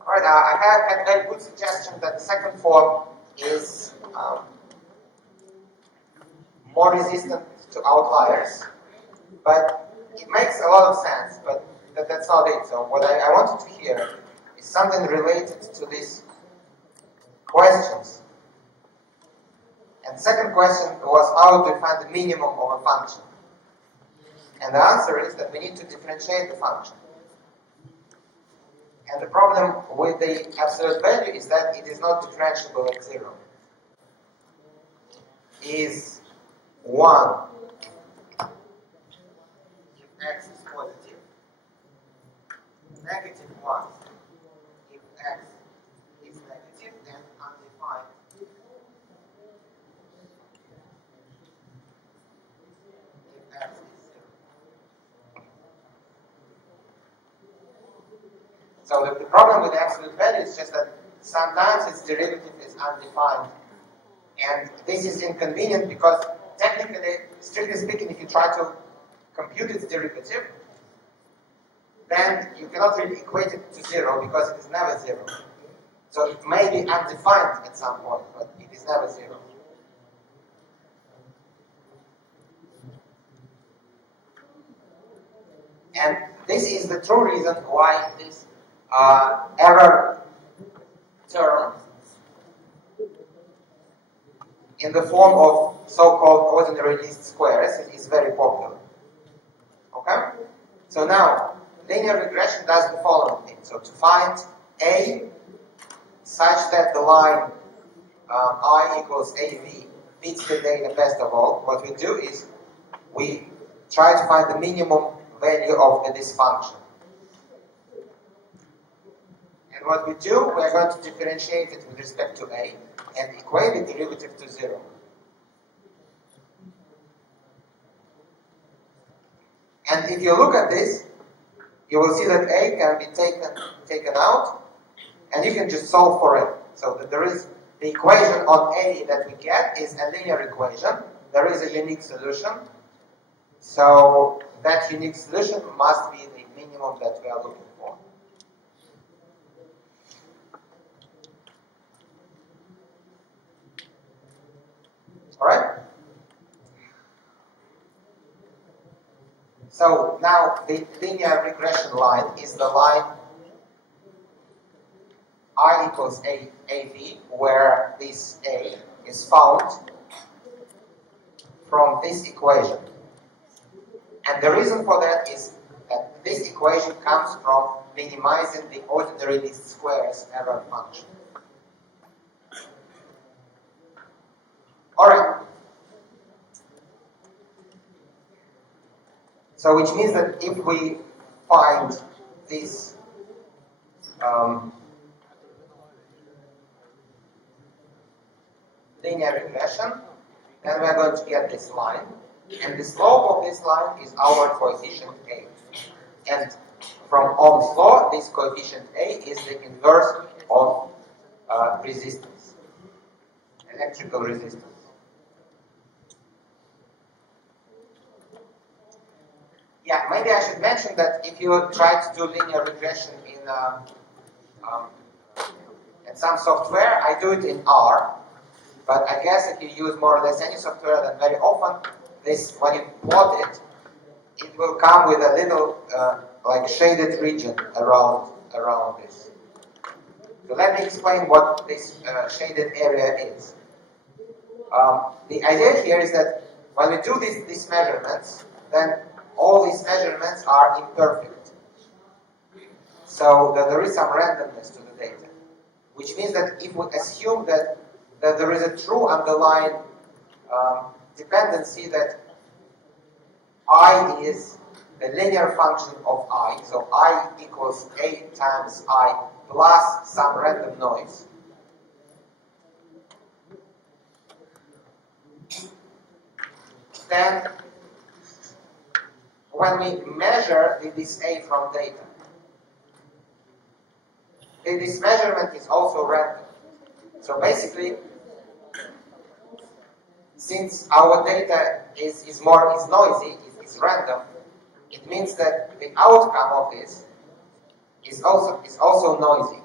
Alright, I have had a very good suggestion that the second form is more resistant to outliers, but it makes a lot of sense, but that's not it. So what I wanted to hear is something related to these questions. And the second question was how to find the minimum of a function. And the answer is that we need to differentiate the function. And the problem with the absolute value is that it is not differentiable at 0. Is 1 if x is positive, negative 1 if x is negative, and undefined if x is 0. So the problem with the absolute value is just that sometimes its derivative is undefined. And this is inconvenient because technically, strictly speaking, if you try to compute its derivative, then you cannot really equate it to 0 because it is never 0. So it may be undefined at some point, but it is never 0. And this is the true reason why this error term in the form of so-called ordinary least squares is very popular. Okay? So now, linear regression does the following thing. So to find A such that the line I equals AV fits the data best of all, what we do is we try to find the minimum value of this function. And what we do, we are going to differentiate it with respect to A and equate the derivative to 0. And if you look at this, you will see that A can be taken out, and you can just solve for it. So that there is the equation on A that we get is a linear equation. There is a unique solution. So that unique solution must be the minimum that we are looking for. Alright? So now the linear regression line is the line I equals AV, where this A is found from this equation. And the reason for that is that this equation comes from minimizing the ordinary least squares error function. Alright. So which means that if we find this linear regression, then we are going to get this line. And the slope of this line is our coefficient A. And from Ohm's law, this coefficient A is the inverse of resistance, electrical resistance. Yeah, maybe I should mention that if you try to do linear regression in some software, I do it in R. But I guess if you use more or less any software, then very often this, when you plot it, it will come with a little like shaded region around this. So let me explain what this shaded area is. The idea here is that when we do these measurements, then all these measurements are imperfect. So that there is some randomness to the data. Which means that if we assume that there is a true underlying dependency that I is the linear function of I, so I equals A times I plus some random noise. Then, when we measure this A from data, this measurement is also random. So basically, since our data is noisy, is random, it means that the outcome of this is also noisy.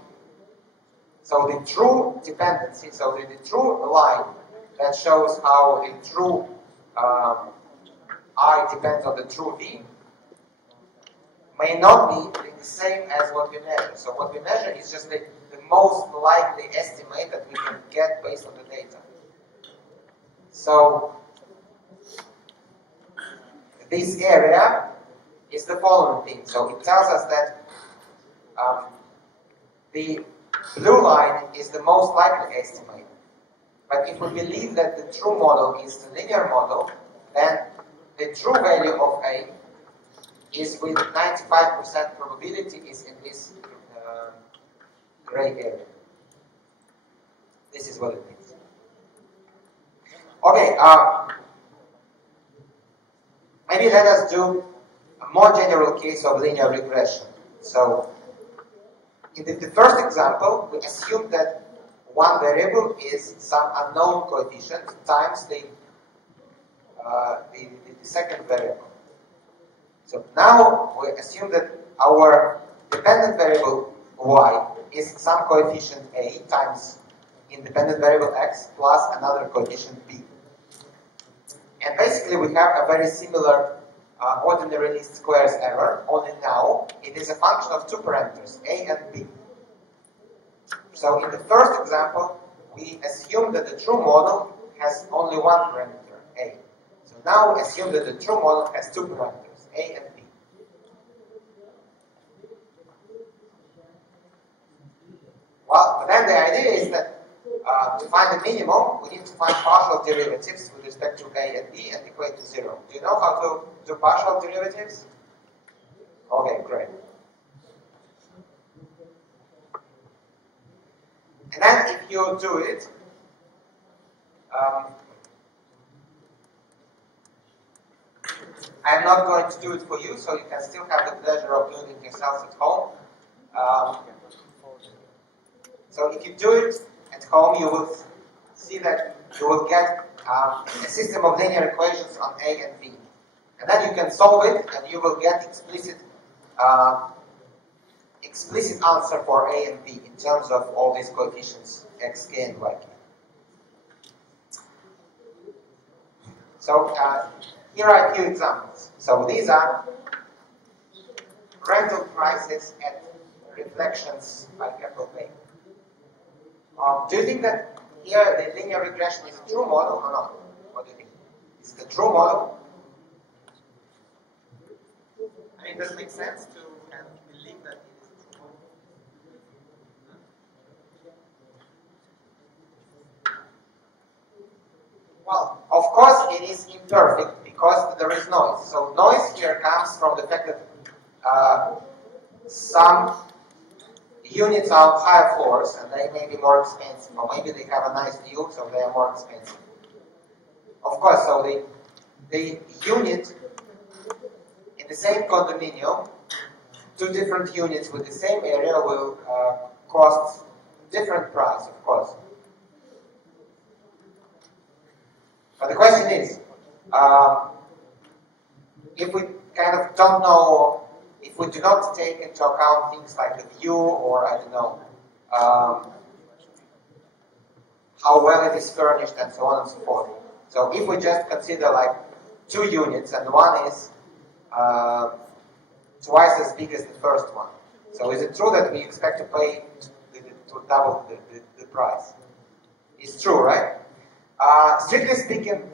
So the true dependency, so the true line that shows how the true I depends on the true V may not be the same as what we measure. So what we measure is just the most likely estimate that we can get based on the data. So this area is the following thing. So it tells us that the blue line is the most likely estimate. But if we believe that the true model is the linear model, then the true value of A is with 95% probability is in this gray area. This is what it means. Okay, maybe let us do a more general case of linear regression. So, in the first example, we assume that one variable is some unknown coefficient times the second variable. So now we assume that our dependent variable y is some coefficient a times independent variable x plus another coefficient b. And basically we have a very similar ordinary least squares error, only now it is a function of two parameters, a and b. So in the first example, we assume that the true model has only one parameter, a. So now we assume that the true model has two parameters, a and b. Well, but then the idea is that to find the minimum, we need to find partial derivatives with respect to a and b and equate to 0. Do you know how to do partial derivatives? Okay, great. And then if you do it, I'm not going to do it for you, so you can still have the pleasure of doing it yourselves at home. So if you do it at home, you will see that you will get a system of linear equations on A and B. And then you can solve it, and you will get explicit answer for A and B in terms of all these coefficients, x, k, and y, k. So here are a few examples. So these are rental prices at reflections by capital A. Do you think that here the linear regression is a true model or not? What do you think? Is it a true model? I mean, does it make sense to believe that it is a true model? Well, of course it is imperfect because there is noise. So noise here comes from the fact that some units are higher floors and they may be more expensive, or maybe they have a nice view, so they are more expensive. Of course, so the unit in the same condominium, two different units with the same area will cost different price, of course. But the question is, if we kind of don't know, if we do not take into account things like the view or, I don't know, how well it is furnished and so on and so forth. So if we just consider like two units and one is twice as big as the first one. So is it true that we expect to pay to double the price? It's true, right? Strictly speaking,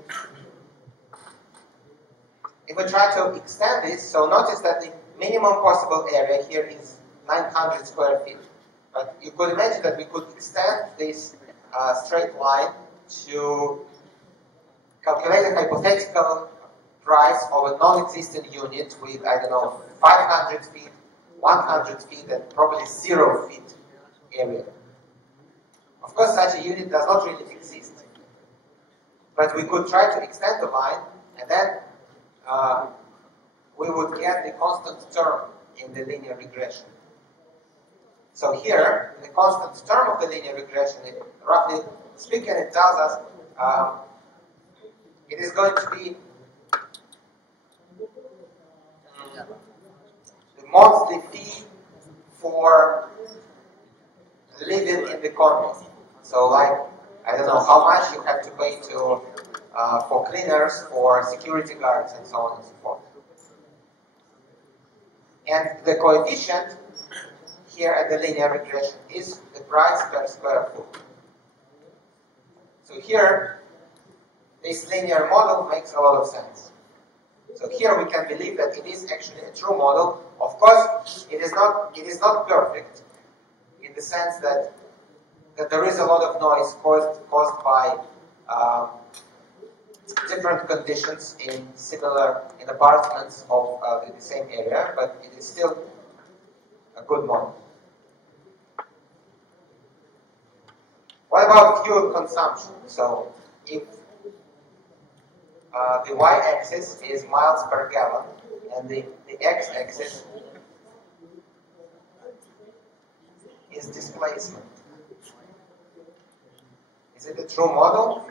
if we try to extend this, so notice that the minimum possible area here is 900 square feet. But you could imagine that we could extend this straight line to calculate a hypothetical price of a non-existent unit with, I don't know, 500 feet, 100 feet, and probably 0 feet area. Of course, such a unit does not really exist. But we could try to extend the line, and then we would get the constant term in the linear regression. So here, the constant term of the linear regression, roughly speaking, it tells us it is going to be the monthly fee for leave it in the corner. So like, I don't know how much you have to pay to for cleaners, for security guards, and so on and so forth. And the coefficient here at the linear regression is the price per square foot. So here, this linear model makes a lot of sense. So here we can believe that it is actually a true model. Of course, it is not perfect in the sense that there is a lot of noise caused by different conditions in apartments of the same area, but it is still a good model. What about fuel consumption? So if the y-axis is miles per gallon and the x-axis is displacement, is it a true model?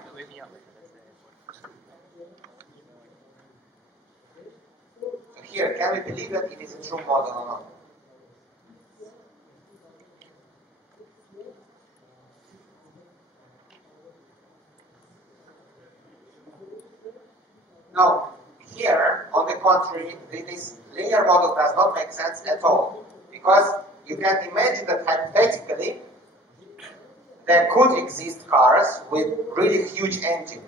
So here, can we believe that it is a true model or not? Now, here, on the contrary, this linear model does not make sense at all, because you can imagine that hypothetically there could exist cars with really huge engine,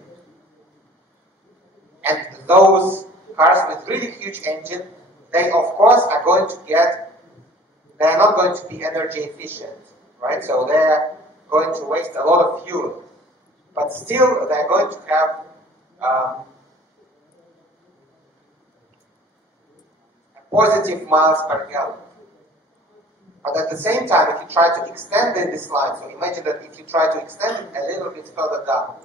and those cars with really huge engine, they of course are not going to be energy efficient, right? So they're going to waste a lot of fuel, but still they're going to have positive miles per gallon. But at the same time, if you try to extend this line, so imagine that if you try to extend it a little bit further down,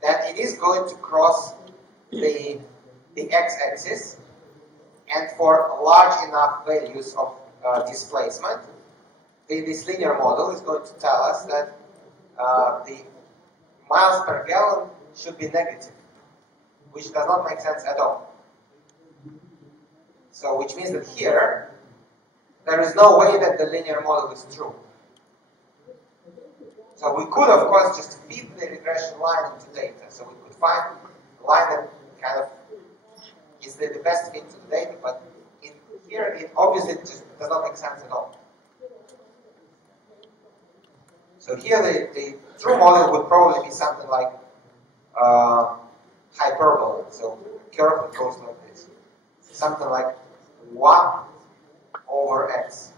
then it is going to cross the x-axis, and for large enough values of displacement, this linear model is going to tell us that the miles per gallon should be negative, which does not make sense at all. So, which means that here, there is no way that the linear model is true. So we could, of course, just feed the regression line into data. So we could find a line that kind of is the best fit to the data, but here it obviously just does not make sense at all. So here the true model would probably be something like hyperbola. So curve that goes like this. Something like 1 over x.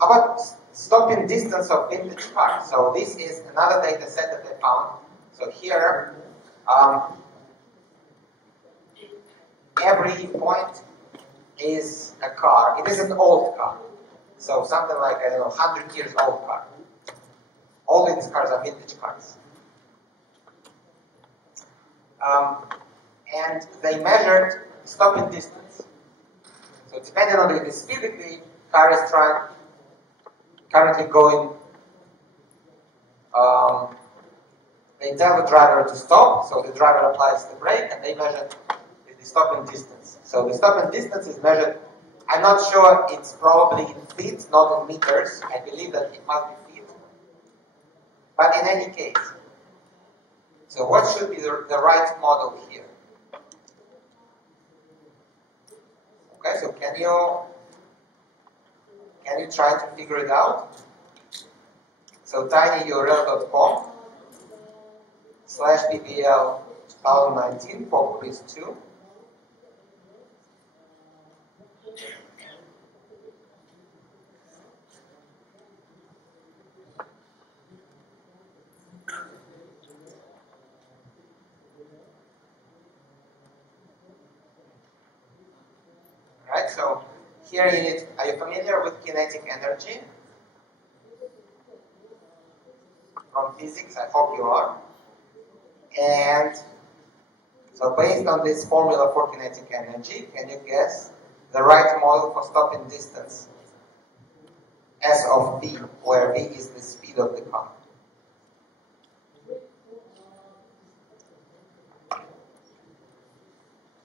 How about stopping distance of vintage cars? So this is another data set that I found. So here, every point is a car. It is an old car. So something like, I don't know, 100 years old car. All these cars are vintage cars. And they measured stopping distance. So depending on the speed that the car is currently going, they tell the driver to stop, so the driver applies the brake, and they measure the stopping distance. So the stopping distance is measured, I'm not sure, it's probably in feet, not in meters. I believe that it must be feet. But in any case, so what should be the right model here? Okay, so can you try to figure it out? So tinyurl.com/PBL 2019 for quiz 2. Right, so here you need, are you familiar with kinetic energy? From physics, I hope you are. And so based on this formula for kinetic energy, can you guess the right model for stopping distance? S of v, where v is the speed of the car.